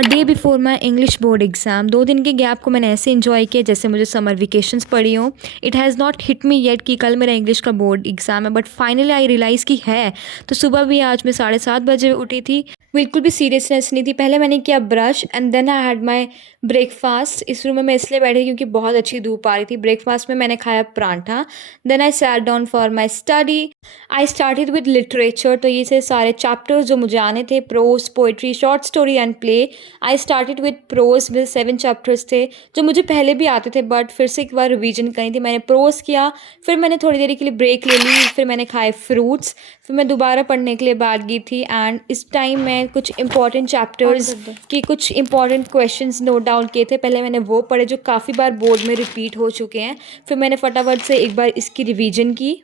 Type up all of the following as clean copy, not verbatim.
A day before my English board exam 2 दिन के gap को मैंने ऐसे इन्जॉय किया जैसे मुझे समर वेकेशंस पड़ी हों। It has not hit me yet कि कल मेरा इंग्लिश का बोर्ड एग्ज़ाम है, बट फाइनली आई रियलाइज़ कि है। तो सुबह भी आज मैं 7:30 बजे उठी थी। बिल्कुल भी सीरियसनेस नहीं थी। पहले मैंने किया brush and then I had my breakfast. इस रूम में मैं इसलिए बैठी क्योंकि बहुत अच्छी धूप आ रही थी। ब्रेकफास्ट में मैंने खाया paratha. Then I sat down for my study. I started with literature. तो ये से सारे चैप्टर्स जो मुझे आने थे, prose, poetry, short story and play. I started with prose में 7 चैप्टर्स थे जो मुझे पहले भी आते थे, बट फिर से एक बार रिवीजन करनी थी। मैंने प्रोज किया, फिर मैंने थोड़ी देर के लिए ब्रेक ले ली, फिर मैंने खाए फ्रूट्स, फिर मैं दोबारा पढ़ने के लिए बैठ गई थी। एंड इस टाइम मैं कुछ इंपॉर्टेंट चैप्टर्स की कुछ इंपॉर्टेंट क्वेश्चंस नोट डाउन किए थे। पहले मैंने वो पढ़े जो काफ़ी बार बोर्ड में रिपीट हो चुके हैं। फिर मैंने फटाफट से एक बार इसकी रिवीजन की।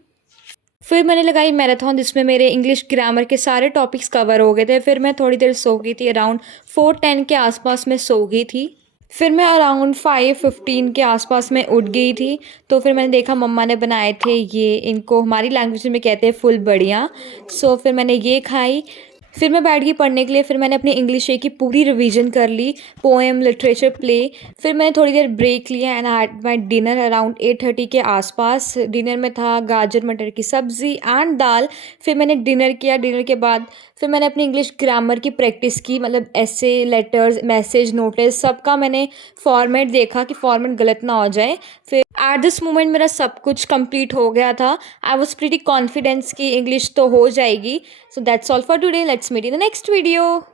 फिर मैंने लगाई मैराथन जिसमें मेरे इंग्लिश ग्रामर के सारे टॉपिक्स कवर हो गए थे। फिर मैं थोड़ी देर सो गई थी, अराउंड 4:10 के आसपास मैं सो गई थी। फिर मैं अराउंड 5:15 के आसपास मैं उठ गई थी। तो फिर मैंने देखा मम्मा ने बनाए थे ये, इनको हमारी लैंग्वेज में कहते हैं फुल बढ़िया। सो फिर मैंने ये खाई। फिर मैं बैठ गई पढ़ने के लिए। फिर मैंने अपनी इंग्लिश की पूरी रिवीजन कर ली, पोएम, लिटरेचर, प्ले। फिर मैंने थोड़ी देर ब्रेक लिया and had my dinner around 8:30 के आसपास। डिनर में था गाजर मटर की सब्ज़ी एंड दाल। फिर मैंने डिनर किया। डिनर के बाद फिर मैंने अपनी इंग्लिश ग्रामर की प्रैक्टिस की, मतलब ऐसे, लेटर्स, मैसेज, नोटिस, सबका मैंने फॉर्मेट देखा कि फॉर्मेट गलत ना हो जाए। फिर एट दिस मोमेंट मेरा सब कुछ कंप्लीट हो गया था। आई वॉज प्रीटी कॉन्फिडेंस कि इंग्लिश तो हो जाएगी। So that's all for today. Let's meet in the next video.